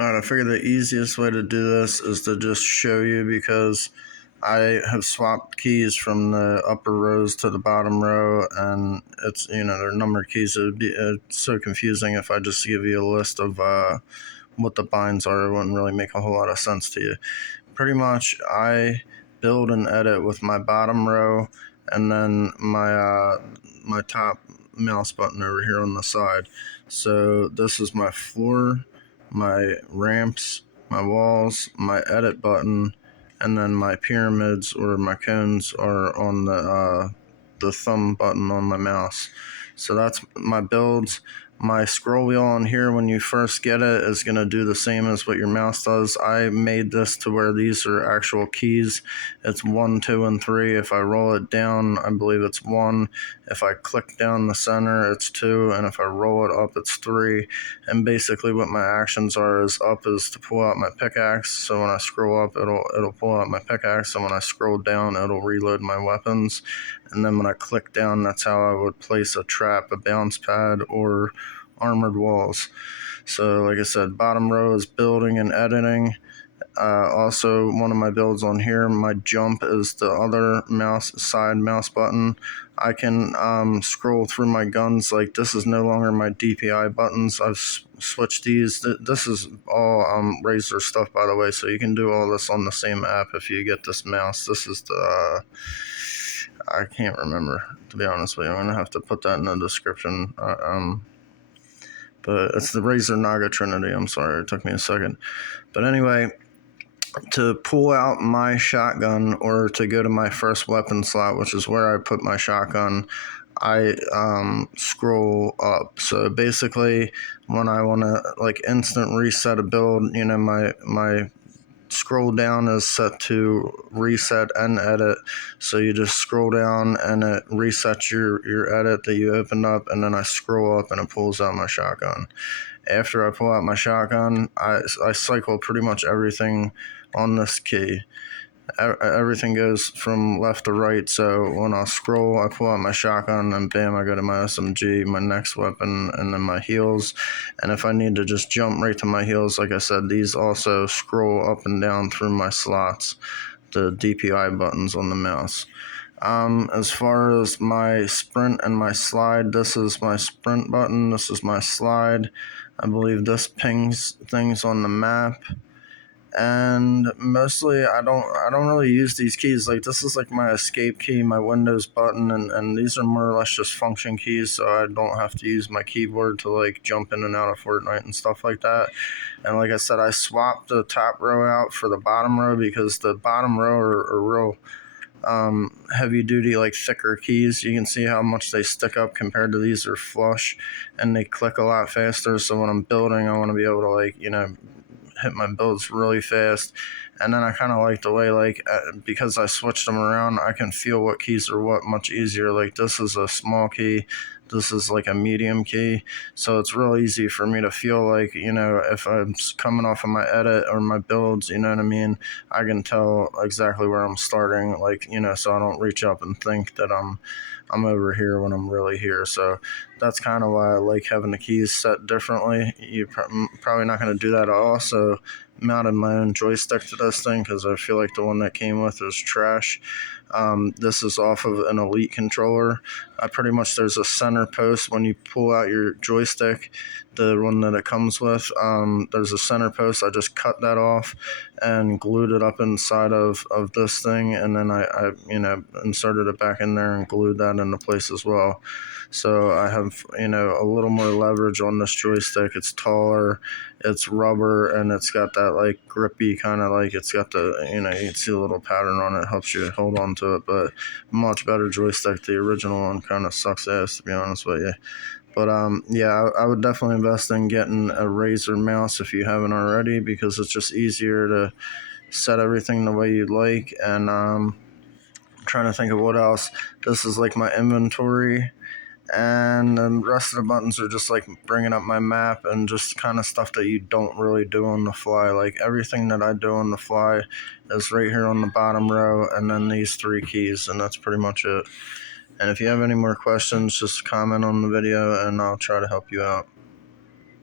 Alright, I figured the easiest way to do this is to just show you, because I have swapped keys from the upper rows to the bottom row, and it's, they're numbered keys. It would be so confusing if I just give you a list of what the binds are. It wouldn't really make a whole lot of sense to you. Pretty much, I build and edit with my bottom row, and then my top mouse button over here on the side. So this is my floor, my ramps, my walls, my edit button, and then my pyramids or my cones are on the thumb button on my mouse. So that's my builds. My scroll wheel on here, when you first get it, is going to do the same as what your mouse does. I made this to where these are actual keys. It's 1, 2, and 3. If I roll it down, I believe it's 1. If I click down the center, it's 2. And if I roll it up, it's 3. And basically what my actions are is up is to pull out my pickaxe. So when I scroll up, it'll pull out my pickaxe. And when I scroll down, it'll reload my weapons. And then when I click down, that's how I would place a trap, a bounce pad, or armored walls. So like I said, bottom row is building and editing. Also, one of my builds on here, my jump is the other side mouse button. I can scroll through my guns. Like, this is no longer my DPI buttons. I've switched these. This is all Razer stuff, by the way, so you can do all this on the same app if you get this mouse. This is the I can't remember, to be honest with you. I'm going to have to put that in the description. But it's the Razer Naga Trinity. I'm sorry, it took me a second. But anyway, to pull out my shotgun or to go to my first weapon slot, which is where I put my shotgun, I scroll up. So basically, when I want to like instant reset a build, my scroll down is set to reset and edit. So you just scroll down and it resets your edit that you opened up, and then I scroll up and it pulls out my shotgun. After I pull out my shotgun, I cycle pretty much everything on this key. Everything goes from left to right. So when I scroll, I pull out my shotgun, and bam, I go to my SMG, my next weapon, and then my heals. And if I need to just jump right to my heals, like I said, these also scroll up and down through my slots, the DPI buttons on the mouse. As far as my sprint and my slide, this is my sprint button, this is my slide. I believe this pings things on the map. And mostly I don't really use these keys. Like, this is like my escape key, my Windows button, and these are more or less just function keys, so I don't have to use my keyboard to like jump in and out of Fortnite and stuff like that. And like I said, I swapped the top row out for the bottom row because the bottom row are real heavy duty, like thicker keys. You can see how much they stick up compared to these are flush, and they click a lot faster. So when I'm building, I want to be able to like hit my builds really fast. And then I kind of like the way, because I switched them around, I can feel what keys are what much easier. Like, this is a small key, this is like a medium key, so it's real easy for me to feel like, if I'm coming off of my edit or my builds, you know what I mean, I can tell exactly where I'm starting, so I don't reach up and think that I'm over here when I'm really here. So that's kind of why I like having the keys set differently. You're probably not going to do that at all. So mounted my own joystick to this thing because I feel like the one that came with is trash. This is off of an Elite controller. There's a center post when you pull out your joystick, the one that it comes with. There's a center post. I just cut that off and glued it up inside of this thing, and then I inserted it back in there and glued that into place as well. So I have a little more leverage on this joystick. It's taller, it's rubber, and it's got that like grippy kind of, like, it's got the you can see a little pattern on it, helps you hold on to it. But much better joystick. The original one kind of sucks ass, to be honest with you. But yeah, I would definitely invest in getting a Razer mouse if you haven't already, because it's just easier to set everything the way you'd like. And trying to think of what else. This is like my inventory, and the rest of the buttons are just like bringing up my map and just kind of stuff that you don't really do on the fly. Like, everything that I do on the fly is right here on the bottom row, and then these 3 keys, and that's pretty much it. And if you have any more questions, just comment on the video and I'll try to help you out.